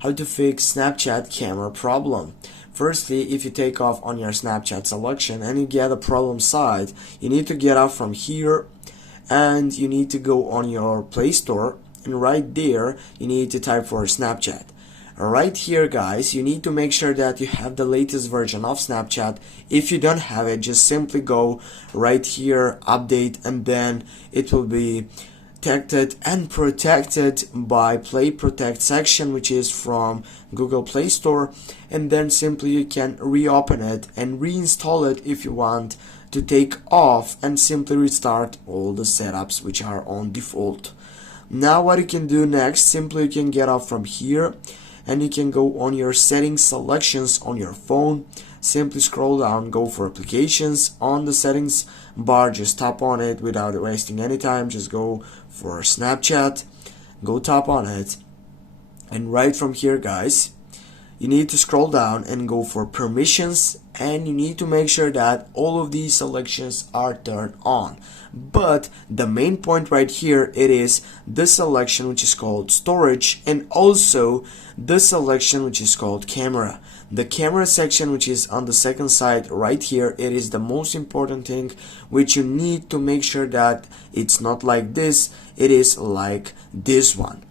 how to fix Snapchat camera problem. Firstly, if you take off on your Snapchat selection and you get a problem site, you need to get out from here and you need to go on your Play Store, and right there you need to type for Snapchat. Right here guys, you need to make sure that you have the latest version of Snapchat. If you don't have it, just simply go right here, update, and then it will be detected and protected by Play Protect section, which is from Google Play Store, and then simply you can reopen it and reinstall it if you want to take off, and simply restart all the setups which are on default. Now what you can do next, simply you can get off from here and you can go on your settings selections on your phone. Simply scroll down, go for applications. On the settings bar, just tap on it without wasting any time. Just go for Snapchat, go tap on it, and right from here guys, you need to scroll down and go for permissions, and you need to make sure that all of these selections are turned on. But the main point right here, it is this selection which is called storage, and also this selection which is called camera. The camera section, which is on the second side right here, it is the most important thing which you need to make sure that it's not like this, it is like this one.